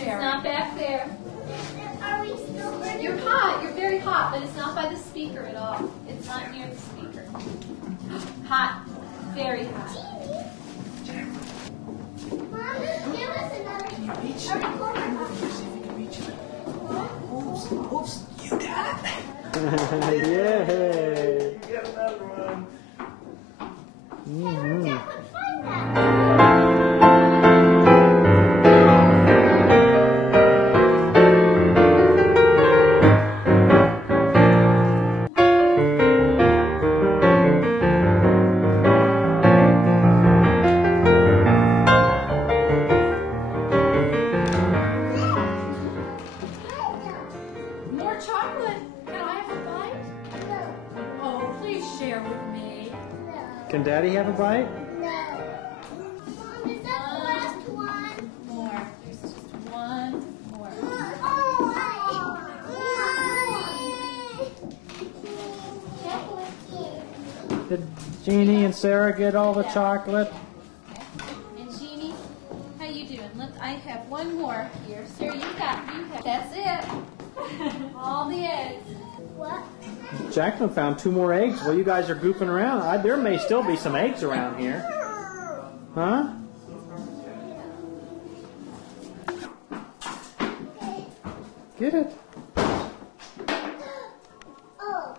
Sherry. It's not back there. Are we still recording? You're hot. You're very hot, but it's not by the speaker at all. It's not near the speaker. Hot. Very hot. Mom, give us another. Can you reach Are it? we recording? See if you can reach it. Oops, oops, you got it. Yay! You got another one. Mhm. Jack would find that. More chocolate. Can I have a bite? Oh, please share with me. Can Daddy have a bite? Mom, is that the last one? More. There's just one more. Did Jeannie and Sarah get all the chocolate? And Jeannie, how you doing? Look, I have one more here. Sarah, you have. That's it. All the eggs. What? Jacqueline found 2 more eggs. Well, you guys are goofing around. There may still be some eggs around here. Huh? Get it. Oh.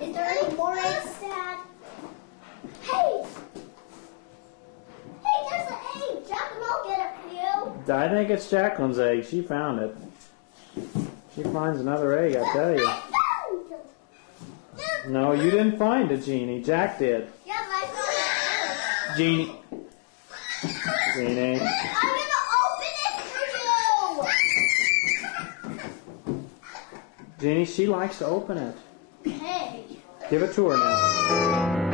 Is there any more eggs, Dad? Hey! Hey, there's an egg! Jack and I'll get it for you. I think it's Jacqueline's egg. She found it. She finds another egg, I tell you. I found! No, you didn't find it, Jeannie. Jack did. Yes, I found it. Jeannie. Jeannie. I'm gonna open it for you! Jeannie, she likes to open it. Hey! Give it to her now.